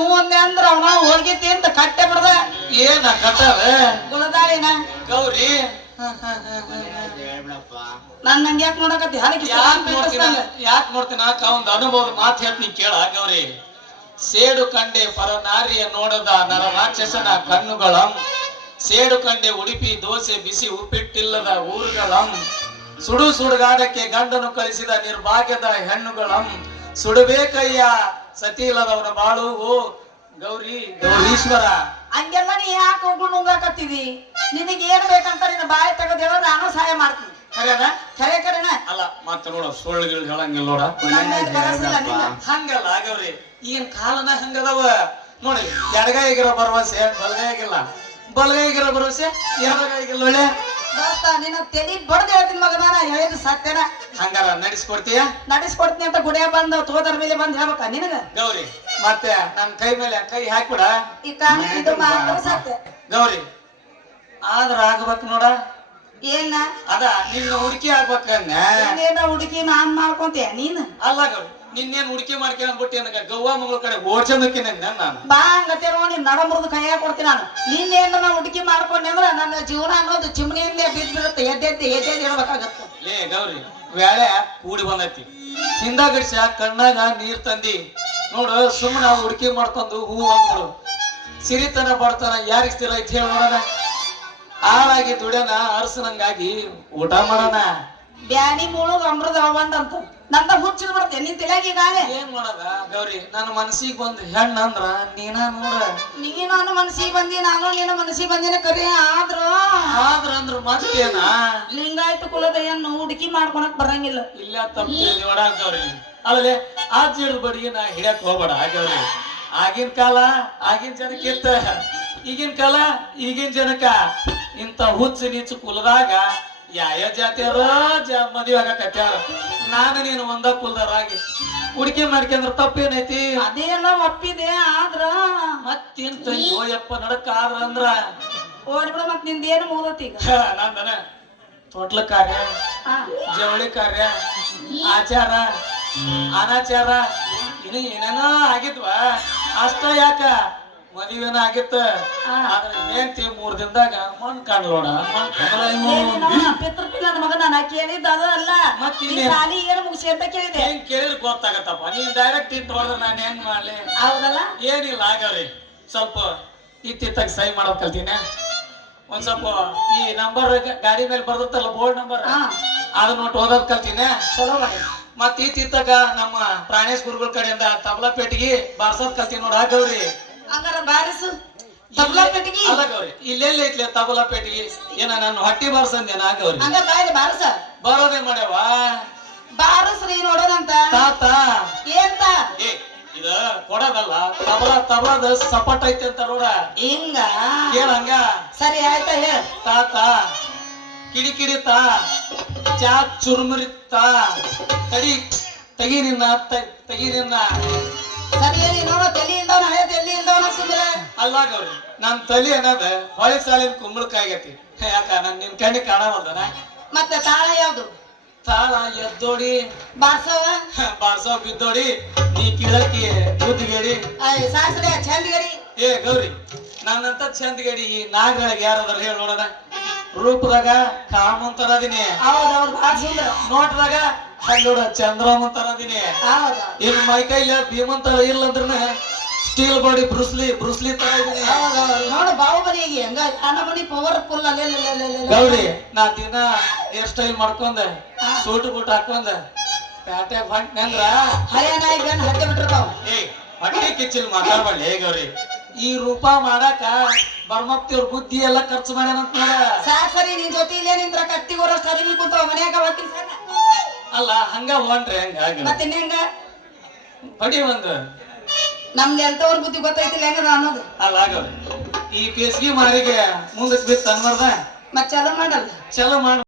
ಹೂ ಅಂದೆ ಅಂದ್ರ ಅವನ ಹೋಳ್ಗಿತಿ ಅಂತ ಕಟ್ಟೆ ಬಿಡದ ಏನ ಕಟ್ಟದ ಗುಣದಾಳಿನ ಗೌರಿ ನನ್ ನಂಗೆ ಯಾಕೆ ನೋಡಕತ್ತಿ ಹಾಲಿಗೆ ಯಾಕೆ ನೋಡ್ತೀನ ಒಂದು ಅನುಭವದ ಮಾತು ಹೇಳ್ತೀನಿ ಕೇಳ ಗೌರಿ. ಸೇಡು ಕಂಡೆ ಪರನಾರಿಯ ನೋಡದ ನರ ರಾಕ್ಷಸನ ಕಣ್ಣುಗಳಂ, ಸೇಡು ಕಂಡೆ ಉಡುಪಿ ದೋಸೆ ಬಿಸಿ ಉಪ್ಪಿಟ್ಟಿಲ್ಲದ ಊರುಗಳಂ, ಸುಡು ಸುಡುಗಾಡಕ್ಕೆ ಗಂಡನು ಕಳಿಸಿದ ನಿರ್ಭಾಗ್ಯದ ಹೆಣ್ಣುಗಳಂ, ಸುಡಬೇಕಯ್ಯ ಸತಿಯಿಲ್ಲದವನ ಬಾಳು ಓ ಗೌರಿ ಗೌರೀಶ್ವರ. ಹಂಗೆಲ್ಲ ನೀ ಯಾಕೆ ಹೋಗು ನುಂಗಾಕತ್ತಿದಿ? ನಿನಗೆ ಏನ್ ಬೇಕಂತ ನಿನ್ನ ಬಾಯಿ ತೆಗೆದು ಹೇಳೋ ನಾನು ಸಹಾಯ ಮಾಡ್ತೀನಿ. ಕರೆಯದ ಕರೆ ಕರೆನ ಅಲ್ಲ ಮತ್ತೆ ನೋಡ ಸುಳ್ಳುಗಳು ಹೇಳಂಗಿಲ್ಲ ನೋಡ. ಹಂಗಲ್ಲ ಗೌರಿ, ಈಗಿನ ಕಾಲನ ಹಂಗದವ ನೋಡಿ. ಎಡಗಾಯಿಗಿರೋ ಭರವಸೆ ಬಲಗಾಯಿಗಿಲ್ಲ, ಬಲಗಾಯಿಗಿರೋ ಭರವಸೆ ಎಡಗಾಯಿಗಿಲ್ಲ. ಒಳ್ಳೆ ದೋಸ್ತ ನಿನ್ನ ತೆಡಿ ಬಡ್ದು ಹೇಳ್ತೀನಿ ಮಗ, ನಾನು ಹೇಳಿದ್ ಸತ್ಯನ. ಹಂಗಾರ ನಡೆಸ್ಕೊಡ್ತೀಯ? ನಡೆಸ್ಕೊಡ್ತೀನಿ ಅಂತ ಗುಡಿಯ ಬಂದು ತೋದರ ಮೇಲೆ ಬಂದ್ ಹೇಳ್ಬೇಕ ನಿನಗ ಗೌರಿ. ಮತ್ತೆ ನನ್ ಕೈ ಮೇಲೆ ಕೈ ಹಾಕ್ಬಿಡ. ಇದು ಮಾತ್ರ ಸತ್ಯ ಗೌರಿ. ಆದ್ರ ಆಗ್ಬೇಕು ನೋಡ. ಏನ ಅದ ನಿನ್ನ ಹುಡುಕಿ ಆಗ್ಬೇಕಂದ ಹುಡುಕಿ ನಾನ್ ಮಾಡ್ಕೊಂತೀಯ ನೀನ್? ಅಲ್ಲ ಗೌರಿ, ನಿನ್ನೇನ್ ಹುಡುಕಿ ಮಾಡ್ಕೊಂಡ್ಬಿಟ್ಟು ನನಗ ಗವ್ವ ಮಗಳ ಕಡೆ ಓಡ್ಸೋದಕ್ಕೇನೆ ನಾನು ಬಾ ಹಂಗತ್ತೇನೋ ನೀನ್ ನಡ ಮುರಿದು ಕೈಯಾಗ ಕೊಡ್ತೀನಿ ನಾನು. ನಿನ್ನೇನ ನಾ ಹುಡುಕಿ ಮಾಡ್ಕೊಂಡೆ ಅಂದ್ರ ನನ್ನ ಜೀವನ ಅನ್ನೋದು ಚಿಮಣಿಯಿಂದೇ ಬಿದ್ದು ಬಿಡುತ್ತೆ. ಎದ್ದೆದ್ದು ಇಡ್ಬೇಕಾಗತ್ತ. ಲೇ ಗೌರಿ, ವ್ಯಾಳೆ ಕೂಡಿ ಬಂದೈತಿ. ಹಿಂದಾಗಡಿಸ ಕಣ್ಣಾಗ ನೀರ್ ತಂದಿ ನೋಡು. ಸುಮ್ಮನ ಹುಡುಕಿ ಮಾಡ್ಕೊಂಡು ಹೂ ಅಂದ್ಬಿಡು. ಸಿರಿತನ ಬಡತನ ಯಾರಿಗ್ ಸ್ಥಿರ ಐತಿ ಹೇಳ ನೋಡೋಣ. ಆಳಾಗಿ ದುಡ್ಯನ ಅರಸನಂಗಾಗಿ ಊಟ ಮಾಡೋಣ. ಬ್ಯಾನಿ ಮೂಳುಗ್ ಅಮೃತ ಹವಂದಂತ ನಂದ ಹುಚ್ಚಿದ್ ಬಿಡತ್ತೆ ನಿನ್ ತಿಳಿಯಾಗ. ಏನ್ ಮಾಡದ ಗೌರಿ, ನನ್ನ ಮನಸ್ಸಿಗೆ ಬಂದ್ ಹೆಣ್ಣ ಅಂದ್ರ ನೀನ ನೋಡ. ನೀ ನಾನು ಮನಸ್ಸಿಗೆ ಬಂದಿ, ನಾನು ನಿನ್ನ ಮನಸ್ಸಿಗೆ ಬಂದಿನ ಕರೆ. ಅಂದ್ರ ಮತ್ತೇನ ಲಿಂಗಾಯತ ಕುಲದ ಹೆಣ್ಣು ಹುಡುಕಿ ಮಾಡ್ಕೊಳಕ್ ಬರಂಗಿಲ್ಲ. ಇಲ್ಲ ತಪ್ಪಿ ಒಡ ಗೌರಿ. ಅಲ್ಲೇ ಆ ಜೀಡ್ ಬಡಿಗೆ ನಾ ಹಿಡಿಯಕ್ ಹೋಗ್ಬೇಡ ಗೌರಿ. ಆಗಿನ ಕಾಲ ಆಗಿನ ಜನಕ್ಕಿತ್ತ, ಈಗಿನ ಕಾಲ ಈಗಿನ ಜನಕ್ಕ ಇಂತ ಹುಚ್ಚು ನೀಚು ಕುಲದಾಗ ಯಾವ ಜಾತಿಯರ ಮದುವೆ ಆಗಕತ್ಯಾರ. ನಾನು ನೀನು ಒಂದ ಕುಲದರಾಗಿ ಹುಡುಕಿ ಮಾಡ್ಕೊಂಡ್ರ ತಪ್ಪೇನೈತಿ? ಅದೇಲ್ಲ ಒಪ್ಪಿದೆ. ಆದ್ರ ಮತ್ತಿಂತ ಯಪ್ಪ ನಡಕ ಆದ್ರ ಅಂದ್ರ ಓಡ್ಬಿಡ. ಮತ್ ನಿಂದೇನು ಮುಗ್ದತಿ ಈಗ? ನಂದನ ತೊಟ್ಲ ಕಾರ್ಯ, ಜವಳಿ ಕಾರ್ಯ, ಆಚಾರ ಅನಾಚಾರ ಇನ್ನು ಏನೇನೋ ಆಗಿದ್ವ. ಅಷ್ಟ ಯಾಕ ಮದುವೆನ ಆಗಿತ್ತ. ಆದ್ರೆ ಏನ್ತಿ 3 ದಿನದಾಗ ಮಣ್ ಕಾಣ್ಲೋಡ. ಪಿತೃಪಿಲ್ಲದ ಮಗ ನಾನು ಕೇಳಿದ್ದ ಅದು ಅಲ್ಲ. ಖಾಲಿ ಏನು ಮುಗಿಸಿ ಅಂತ ಕೇಳಿದೆ. ಹೆಂಗ್ ಕೇಳಿದ್ರೆ ಗೊತ್ತಾಗತ್ತಪ್ಪ. ನೀನ್ ಡೈರೆಕ್ಟ್ ಇಟ್ಟು ಹೊಡೆದ್ರೆ ನಾನು ಹೆಂಗ್ ಮಾಡ್ಲಿ? ಹೌದಲ್ಲ? ಏನಿಲ್ಲ ಆಗವ್ರಿ. ಸ್ವಲ್ಪ ಇತ್ತಿತ್ತಾಗ ಸಹಿ ಮಾಡೋದ್ ಕಲ್ತೀನಿ. ಒಂದ್ ಸ್ವಲ್ಪ ಈ ನಂಬರ್ ಗಾಡಿ ಮೇಲೆ ಬರ್ದತ್ತಲ್ಲ ಬೋರ್ಡ್ ನಂಬರ್, ಅದನ್ನ ನೋಟ್ ಓದೋದ್ ಕಲ್ತೀನಿ. ಚಲೋ ಮಾಡಿ. ಮತ್ ಇತ್ತಿತ್ತಾಗ ನಮ್ಮ ಪ್ರಾಣೇಶ್ ಗುರುಗಳ ಕಡೆಯಿಂದ ತಬಲಾ ಪೇಟಿಗೆ ಬಾರ್ಸೋದ್ ಕಲ್ತೀನಿ ನೋಡ ಗೌರಿ. ಹಂಗಾರ ಬಾರಿಸು ತಬಲಾ ಪೇಟಿಗೆ. ಅಲ್ಲ ಗೌರಿ, ಇಲ್ಲೆಲ್ಲ ಐತ್ಲೆ ತಬಲಾ ಪೇಟಿಗೆ. ಏನ ನನ್ನ ಹೊಟ್ಟಿ ಬಾರ್ಸಂದೇನ ಗೌರಿ? ಹಂಗ ಬಾಯ್ಲಿ ಬಾರಸ. ಬರೋದೇನ್ ಮಾಡ್ಯಾವ? ಬಾರಸ್ರಿ ನೋಡೋದಂತ. ತಾತ ಏಂತ? ಇದ ಕೊಡೋದಲ್ಲ, ತಬಲಾದ ಸಪೋರ್ಟ್ ಐತಿ ಅಂತ ನೋಡ. ಹಿಂಗ ಕೇಳ ಹಂಗ. ಸರಿ ಆಯ್ತಾ ಹೇಳ. ತಾತ ಕಿಡಿಕಿಡಿತ ಚಾ ಚುರುಮುರಿತ ತಗಿ ನಿನ್ನ ಸರಿ ಹೇಳಿ ನೋಡ. ತಲಿ ಇಲ್ದವನ ಹಳೆ ತಲಿ ಇಲ್ದವನ ಸುಂದರ ಅಲ್ಲ ಗೌರಿ. ನನ್ ತಲಿ ಅನ್ನೋದ ಹೊಳೆ ಸಾಲಿನ ಕುಂಬಳಕಾಗೈತಿ. ಯಾಕ ನನ್ ನಿನ್ ಕಣ್ಣಿಗೆ ಕಾಣವಲ್ದನ? ಮತ್ತೆ ತಾಳ ಯಾವ್ದು? ತಾಳ ಎದ್ದೋಡಿ ಬಾರ್ಸವ ಬಿದ್ದೋಡಿ ನೀ ಕಿಳಕಿ ಬುದ್ಧಿಗೇಡಿ ಸಾಸ್ರೆ ಚಂದಗಡಿ. ಏ ಗೌರಿ, ನನ್ನಂತ ಚಂದಗಡಿ ಈ ನಾಗಗಳಿಗೆ ಯಾರಾದ್ರ ಹೇಳಿ ನೋಡೋಣ. ರೂಪದಾಗ ಕಾಮಂತರ ಅದೀನಿ, ನೋಟದಾಗ ನೋಡ ಚಂದ್ರಮಂತರ ಅದೀನಿ. ಇನ್ ಮೈಕೈಲ ಭೀಮಂತರ ಇಲ್ಲಂದ್ರ ಸ್ಟೀಲ್ ಬಾಡಿ ಬ್ರುಸ್ಲಿ ತರ ಇದೀನಿ. ನೋಡು ಬಾಹುಬಲಿಗೆ ಹಂಗ ಮನಿ ಪವರ್ಫುಲ್. ಗೌರಿ, ನಾ ದಿನ ಹೇರ್ ಸ್ಟೈಲ್ ಮಾಡ್ಕೊಂಡ ಸೂಟ್ ಬೂಟ್ ಹಾಕೊಂಡ ಪ್ಯಾಟೆ ಬಂಟ್ನಂದ್ರ ಹಳೆ ನಾಯಿ ಗನ್ ಹತ್ತೆ ಬಿಟ್ಟಿರ್ತಾವ. ಹೊಟ್ಟೆ ಕಿಚ್ಚಲ್ ಮಾತಾಡ್ಬಳ್ಳಿ ಗೌರಿ. ಈ ರೂಪ ಮಾಡಾಕ ಬರ್ಮಪ್ತಿಯವ್ರ ಬುದ್ಧಿ ಎಲ್ಲ ಖರ್ಚು ಮಾಡ್ಯಾನಂತ ನೋಡ. ಸರಿ ನಿನ್ ಜೊತೆ ಇಲ್ಲೇ ನಿಂತ್ರ ಕತ್ತಿಗೋರಷ್ಟು ಅರಿವಿ ಕುಂತಾವ ಮನ್ಯಾಗ ಹೊಟ್ಟಿನ ಸಣ್ಣ. ಅಲ್ಲ ಹಂಗ ಹೊಂಟ್ರಿ ಹಂಗ ಮತ್ತೆ ಹೆಂಗ ಬಡಿ ಒಂದು ನಮ್ಗೆ ಎಂತವ್ರ ಬುದ್ಧಿ ಗೊತ್ತೈತಿಲ್ಲ ಹೆಂಗದ ಅನ್ನೋದು. ಅಲ್ಲ ಗೌರಿ, ಈ ಬೇಸಿಗೆ ಮಾರಿಗೆ ಮುಂದಕ್ಕೆ ಬಿತ್ತು ಅನ್ಬಾರ್ದ? ಮತ್ ಚಲೋ ಮಾಡಲ್ಲ. ಚಲೋ ಮಾಡ.